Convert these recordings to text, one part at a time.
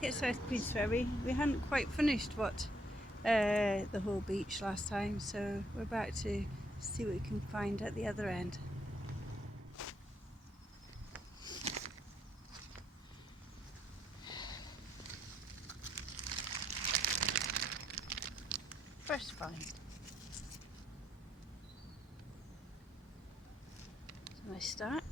back at South Qeensferry. We hadn't quite finished the whole beach last time, so we're back to see what we can find at the other end. First find. It's a nice start.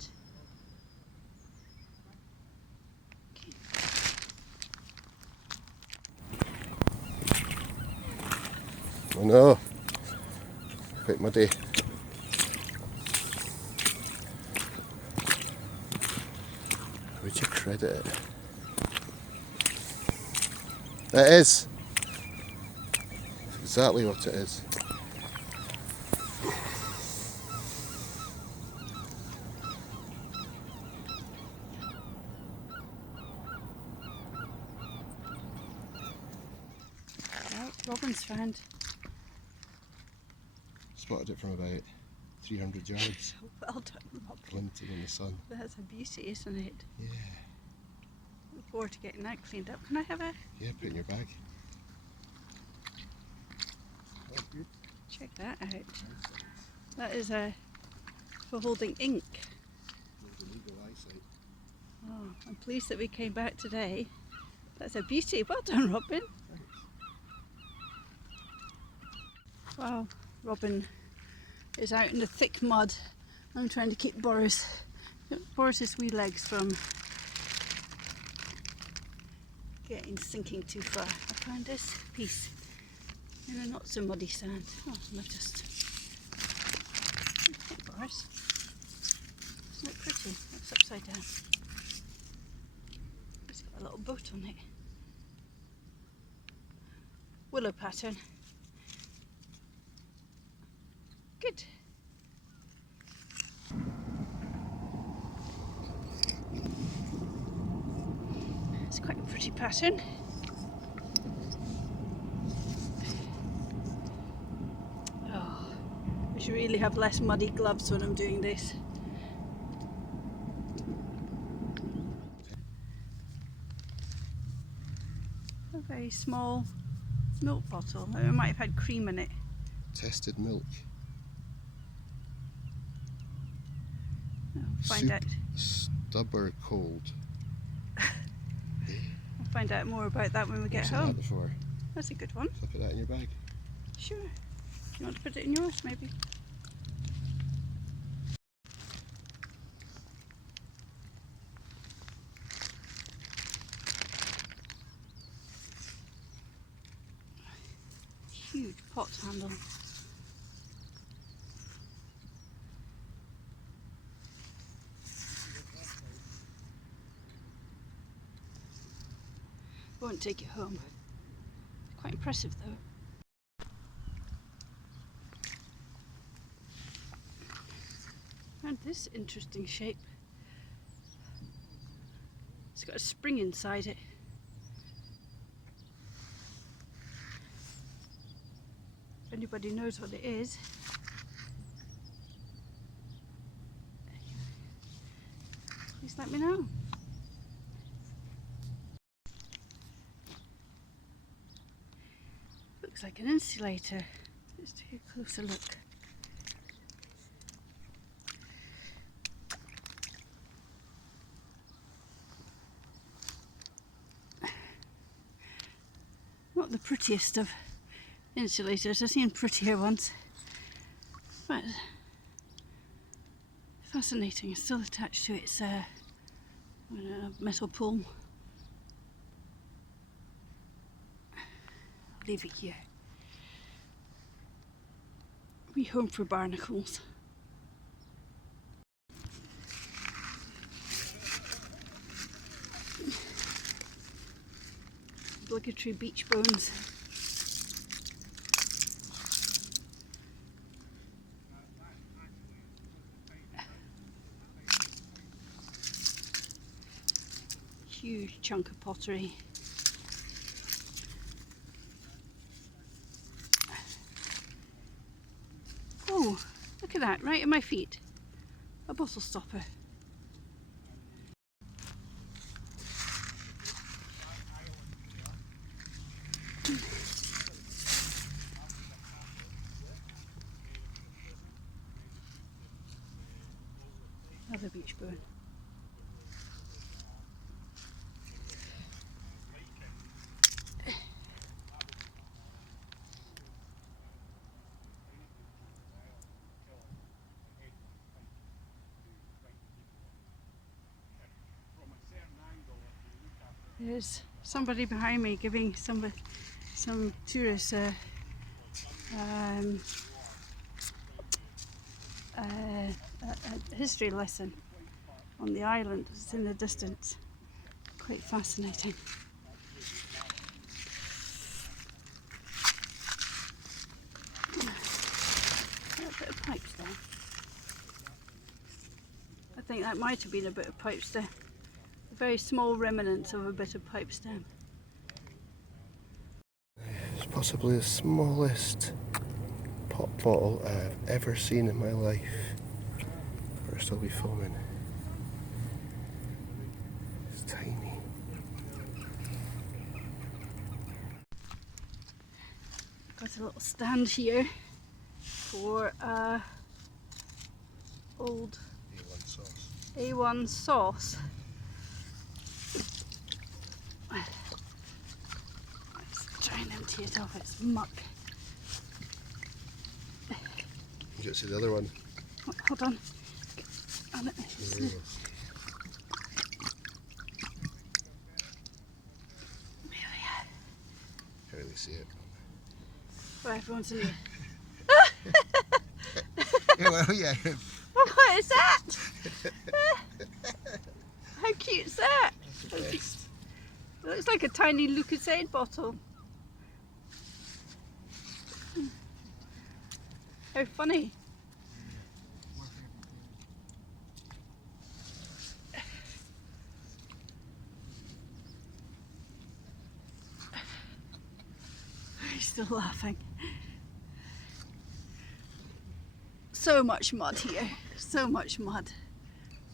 Oh no, quite muddy. Would you credit it? It is. It's exactly what it is. Oh, Robin's found. Spotted it from about 300 yards. Well done, Robin. Glinting in the sun. That's a beauty, isn't it? Yeah. Look forward to getting that cleaned up. Can I have a... Yeah, put it in your bag. Oh, good. Check that out. That is for holding ink. Illegal eyesight. Oh, I'm pleased that we came back today. That's a beauty. Well done, Robin. Thanks. Wow, Robin is out in the thick mud. I'm trying to keep Boris's wee legs from sinking too far. I found this piece in a not so muddy sand. Oh, I might just... Hey, Boris. Isn't it pretty? It's upside down. It's got a little boat on it. Willow pattern. Good. It's quite a pretty pattern. Oh, I should really have less muddy gloves when I'm doing this. A very small milk bottle. It might have had cream in it. Tested milk. I'll find out. Stubber cold. I'll find out more about that when we get home. That before. That's a good one. So put that in your bag. Sure. Do you want to put it in yours, maybe? Huge pot handle. Won't take it home. Quite impressive though. And this interesting shape. It's got a spring inside it. If anybody knows what it is, please let me know. Looks like an insulator. Let's take a closer look. Not the prettiest of insulators. I've seen prettier ones, but fascinating. It's still attached to its metal pole. I'll leave it here. We home for barnacles. Obligatory beach bones. Huge chunk of pottery. Oh, look at that, right at my feet. A bottle stopper. Another beach bone. There's somebody behind me giving some tourists a history lesson on the island. It's in the distance. Quite fascinating. A bit of pipe stem. I think that might have been a bit of pipe stem. A very small remnants of a bit of pipe stem. It's possibly the smallest pop bottle I've ever seen in my life. First I'll be filming. It's tiny. Got a little stand here for old A1 sauce. A1 sauce. Let's try and empty it off its muck. You get to see the other one. Oh, hold on. There you go. Can't really see it. Well, everyone's in here. Yeah, well, yeah. What is that? How cute is that? It looks like a tiny Lucasade bottle. How funny. He's still laughing. So much mud here, so much mud.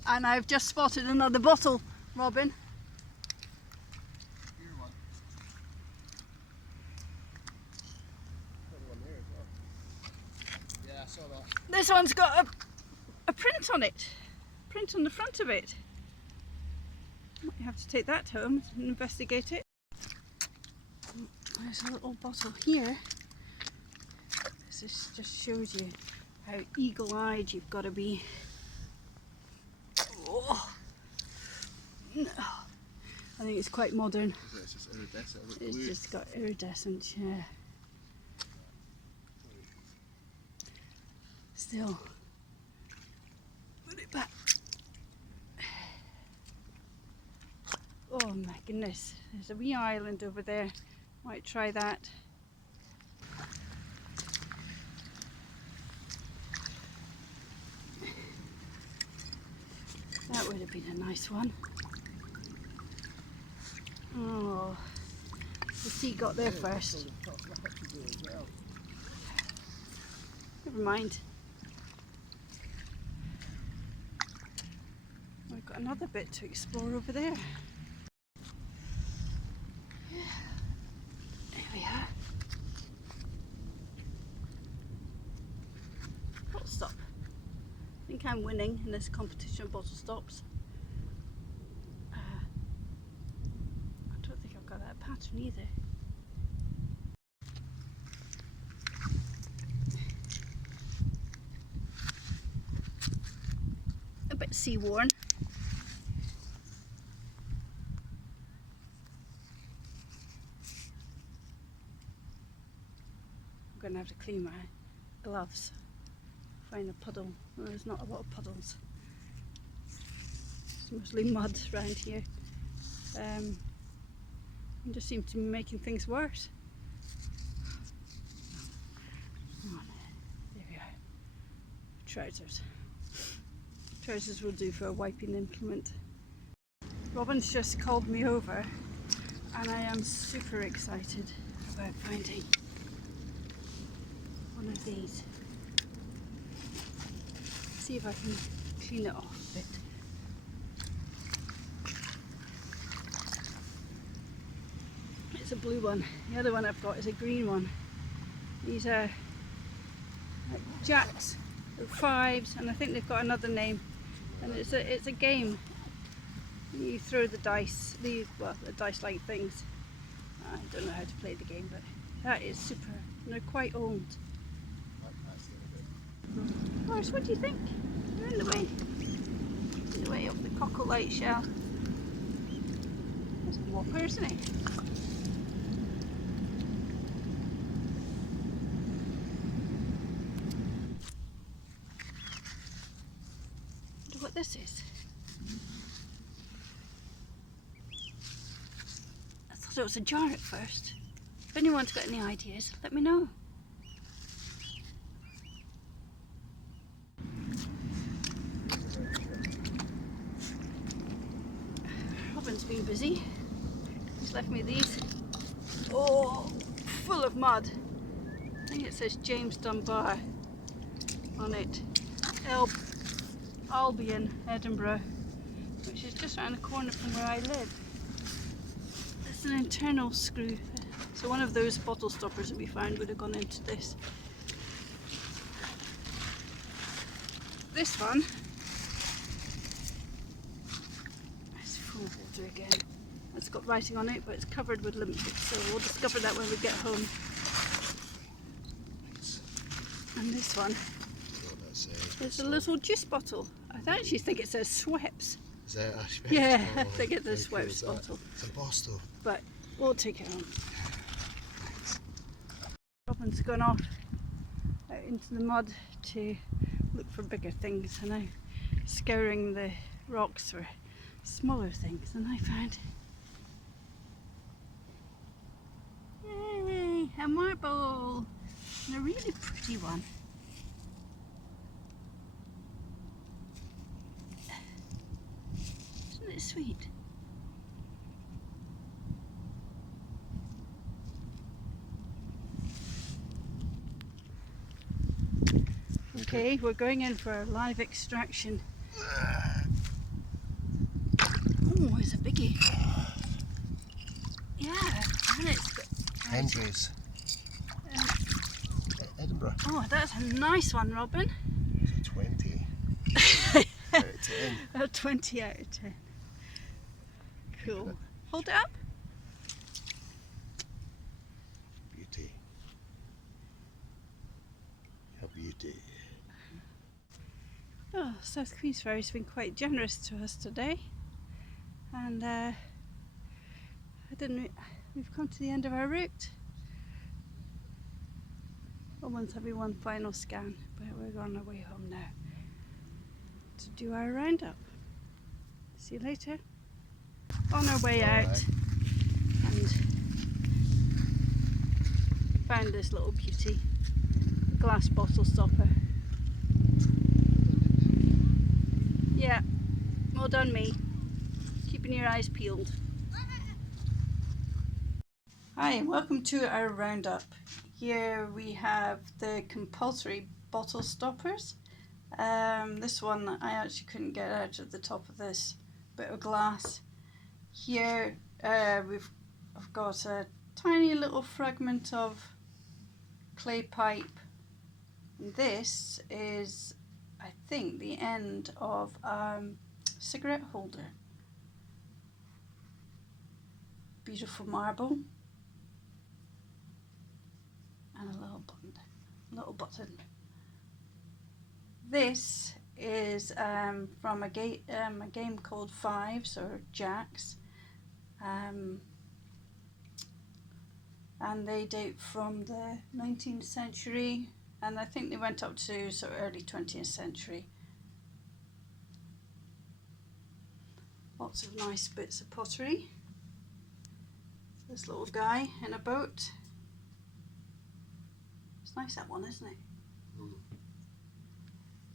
And I've just spotted another bottle, Robin. Here one. One there as well. Yeah, I saw that. This one's got a print on it, print on the front of it. Might have to take that home and investigate it. There's a little bottle here. This just shows you how eagle-eyed you've got to be. Oh. No. I think it's quite modern. It's just iridescent. It's just got iridescent, yeah. Still, put it back. Oh my goodness, there's a wee island over there. Might try that. That would have been a nice one. Oh, the sea got there first. Never mind. We've got another bit to explore over there. There we are. Bottle stop. I think I'm winning in this competition of bottle stops. I don't think I've got that pattern either. A bit sea worn. I'm going to have to clean my gloves. Find a puddle. Well, there's not a lot of puddles. It's mostly mud around here. It just seems to be making things worse. Oh, there we are. Trousers. Trousers will do for a wiping implement. Robin's just called me over and I am super excited about finding one of these. See if I can clean it off a bit. It's a blue one. The other one I've got is a green one. These are like jacks, they're fives, and I think they've got another name. And it's a game. You throw the dice, the dice-like things. I don't know how to play the game, but that is super. And they're quite old. Boris, what do you think? You're in the way. In the way of the cockle light shell. That's a whopper, isn't it? Wonder what this is. I thought it was a jar at first. If anyone's got any ideas, let me know. Robin's been busy. He's left me these. Oh, full of mud. I think it says James Dunbar on it. Albion, Edinburgh, which is just around the corner from where I live. It's an internal screw. So one of those bottle stoppers that we found would have gone into this. This one is full of water again. It's got writing on it, but it's covered with limpet, so we'll discover that when we get home. And this one is a little juice bottle. I actually think it says Schweppes. Is that Ashby? Yeah, I think it's a Schweppes bottle. It's a Boston. But we'll take it home. Robin's gone off out into the mud to look for bigger things, and I'm scouring the rocks for smaller things, and I found, yay, a marble, and a really pretty one. Isn't it sweet? Okay, we're going in for a live extraction. Oh, it's a biggie. Yeah, and it's got Hendry's. Edinburgh. Oh, that's a nice one, Robin. It's a 20 out of 10. A 20 out of 10. Cool. Hold it up. Beauty. A beauty. Oh, South Qeensferry's been quite generous to us today, and we've come to the end of our route. Robin's having one final scan, but we're on our way home now to do our roundup. See you later. On our way out, and found this little beauty, glass bottle stopper. Yeah, well done me, keeping your eyes peeled. Hi, and welcome to our roundup. Here we have the compulsory bottle stoppers. This one I actually couldn't get out of the top of this bit of glass. Here I've got a tiny little fragment of clay pipe. This is, I think, the end of a cigarette holder. Beautiful marble. And a little button. This is from a game called Fives or Jacks, and they date from the 19th century, and I think they went up to sort of early 20th century. Lots of nice bits of pottery. This little guy in a boat. It's nice, that one, isn't it?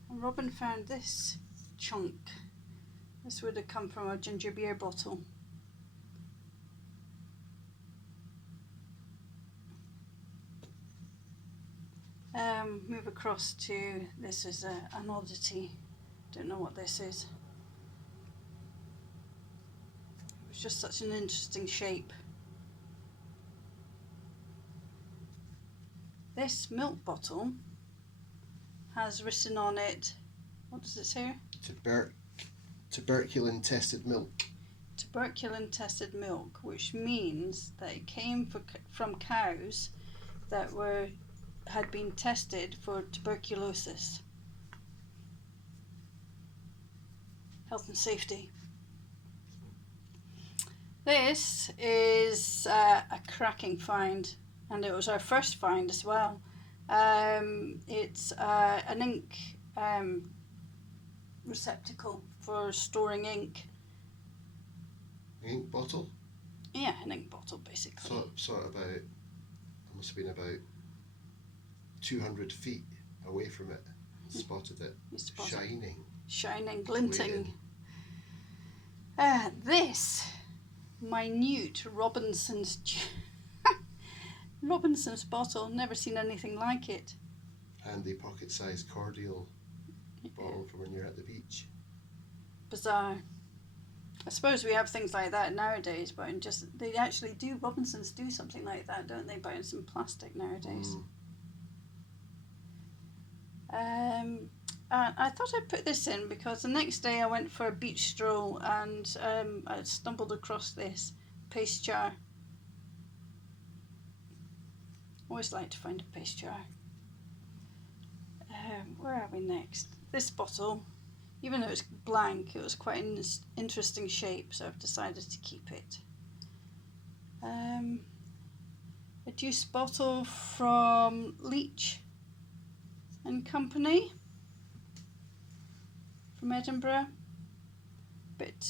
And Robin found this chunk. This would have come from a ginger beer bottle. Move across to, this is an oddity. Don't know what this is. It was just such an interesting shape. This milk bottle has written on it, what does it say? It's a Burke Tuberculin tested milk. Tuberculin tested milk, which means that it came from cows that had been tested for tuberculosis. Health and safety. This is a cracking find, and it was our first find as well. It's an ink receptacle for storing ink. Ink bottle? Yeah, an ink bottle basically. Sort of about, it must have been about 200 feet away from it. Spotted it. Shining, glinting. This minute Robinson's bottle, never seen anything like it. Handy pocket-sized cordial bottle for when you're at the beach. Bizarre. I suppose we have things like that nowadays, but they actually do. Robinsons do something like that, don't they? But in some plastic nowadays. I thought I'd put this in because the next day I went for a beach stroll and I stumbled across this paste jar. Always like to find a paste jar. Where are we next? This bottle, even though it's blank, it was quite an interesting shape, so I've decided to keep it. A juice bottle from Leach and Company from Edinburgh. Bit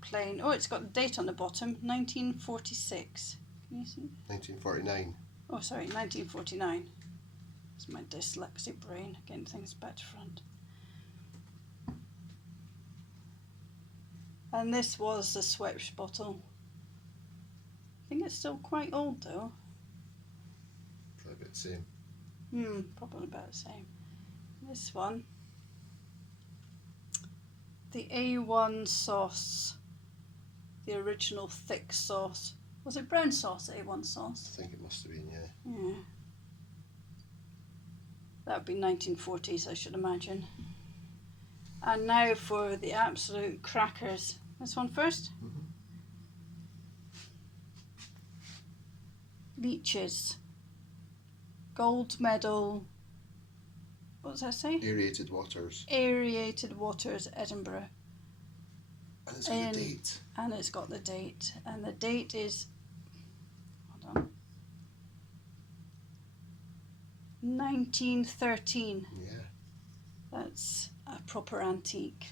plain. Oh, it's got a date on the bottom, 1946. Can you see? 1949. Oh, sorry, 1949. It's my dyslexic brain getting things back to front. And this was a Schweppes bottle. I think it's still quite old though. Probably about the same. Probably about the same. This one. The A1 sauce. The original thick sauce. Was it brown sauce, A1 sauce? I think it must have been, yeah. Yeah. That would be 1940s, I should imagine. And now for the absolute crackers. This one first. Leeches. Gold medal. What does that say? Aerated waters. Aerated waters, Edinburgh. And it's got the date. And it's got the date. And the date is, hold on, 1913. Yeah. That's a proper antique.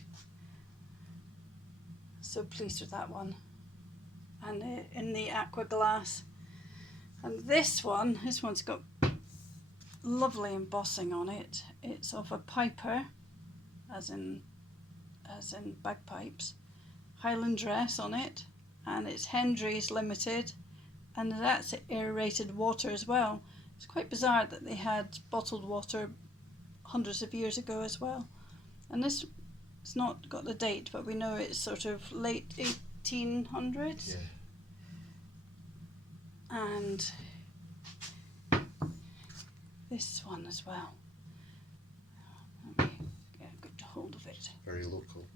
So pleased with that one. And in the aqua glass. And this one's got lovely embossing on it. It's of a piper, as in bagpipes, Highland dress on it, and it's Hendry's Limited, and that's aerated water as well. It's quite bizarre that they had bottled water hundreds of years ago as well. And this, it's not got the date, but we know it's sort of late 1800s. Yeah. And this one as well. Let me get a good hold of it. Very local.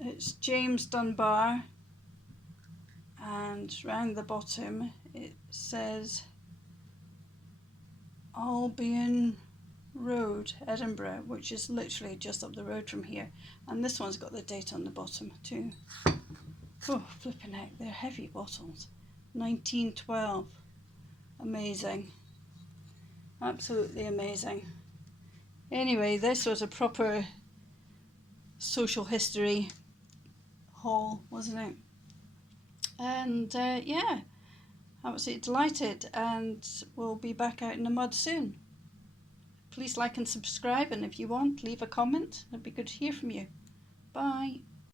It's James Dunbar, and round the bottom it says Albion Road, Edinburgh, which is literally just up the road from here. And this one's got the date on the bottom too. Oh, flipping heck, they're heavy bottles. 1912. Amazing. Absolutely amazing. Anyway, this was a proper social history haul, wasn't it? And yeah, absolutely delighted, and we'll be back out in the mud soon. Please like and subscribe, and if you want, leave a comment. It'd be good to hear from you. Bye.